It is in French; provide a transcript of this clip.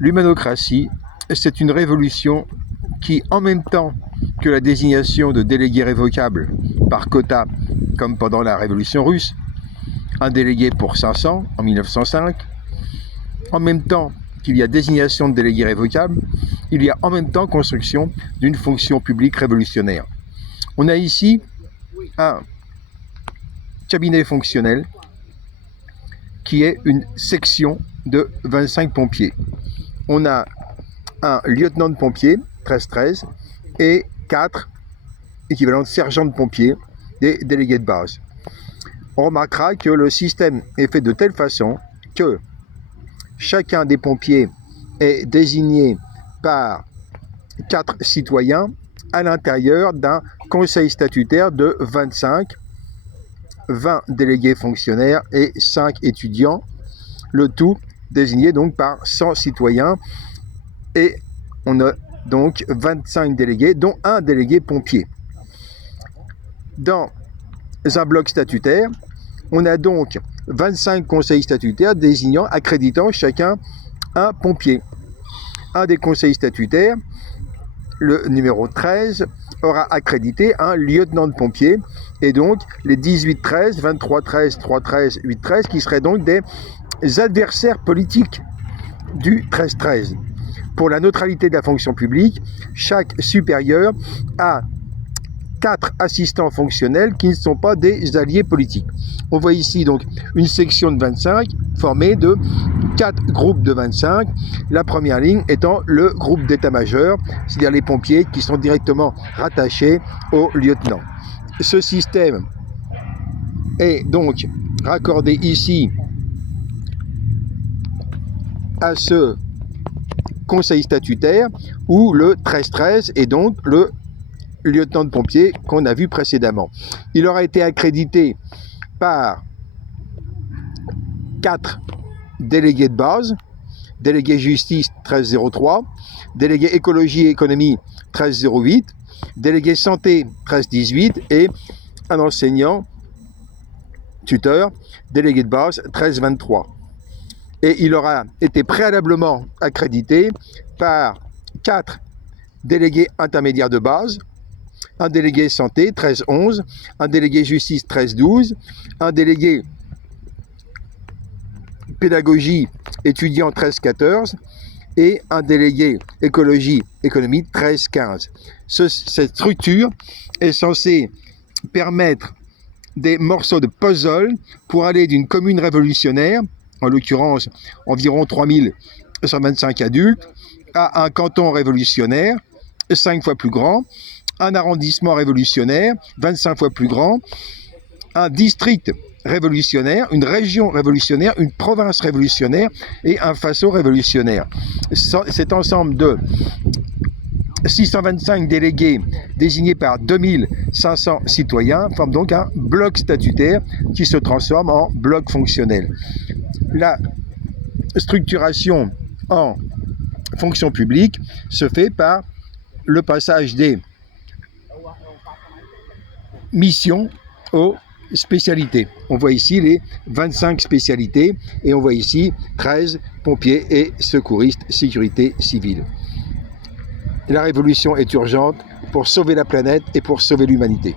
L'humanocratie, c'est une révolution qui, en même temps que la désignation de délégués révocables par quota, comme pendant la Révolution russe, un délégué pour 500 en 1905, en même temps qu'il y a désignation de délégués révocables, il y a en même temps construction d'une fonction publique révolutionnaire. On a ici un cabinet fonctionnel qui est une section de 25 pompiers. On a un lieutenant de pompiers, 13-13, et 4 équivalents de sergents de pompiers, des délégués de base. On remarquera que le système est fait de telle façon que chacun des pompiers est désigné par 4 citoyens à l'intérieur d'un conseil statutaire de 25, 20 délégués fonctionnaires et 5 étudiants, le tout désigné donc par 100 citoyens, et on a donc 25 délégués, dont un délégué pompier. Dans un bloc statutaire, on a donc 25 conseils statutaires désignant, accréditant chacun un pompier. Un des conseils statutaires, le numéro 13, aura accrédité un lieutenant de pompier, et donc les 18-13, 23-13, 3-13, 8-13, qui seraient donc des adversaires politiques du 13-13. Pour la neutralité de la fonction publique, chaque supérieur a 4 assistants fonctionnels qui ne sont pas des alliés politiques. On voit ici donc une section de 25 formée de 4 groupes de 25, la première ligne étant le groupe d'état-major, c'est-à-dire les pompiers qui sont directement rattachés au lieutenant. Ce système est donc raccordé ici à ce conseil statutaire où le 13-13 est donc le lieutenant de pompier qu'on a vu précédemment. Il aura été accrédité par 4 délégués de base, délégué justice 1303, délégué écologie et économie 1308, délégué santé 1318 et un enseignant tuteur, délégué de base 1323. Et il aura été préalablement accrédité par 4 délégués intermédiaires de base, un délégué santé 1311, un délégué justice 1312, un délégué pédagogie étudiant 1314 et un délégué écologie économie 1315. Cette structure est censée permettre des morceaux de puzzle pour aller d'une commune révolutionnaire, en l'occurrence environ 3125 adultes, à un canton révolutionnaire 5 fois plus grand, un arrondissement révolutionnaire 25 fois plus grand, un district révolutionnaire, une région révolutionnaire, une province révolutionnaire et un faso révolutionnaire. Cet ensemble de 625 délégués désignés par 2500 citoyens forment donc un bloc statutaire qui se transforme en bloc fonctionnel. La structuration en fonction publique se fait par le passage des missions aux spécialités. On voit ici les 25 spécialités et on voit ici 13 pompiers et secouristes sécurité civile. La révolution est urgente pour sauver la planète et pour sauver l'humanité.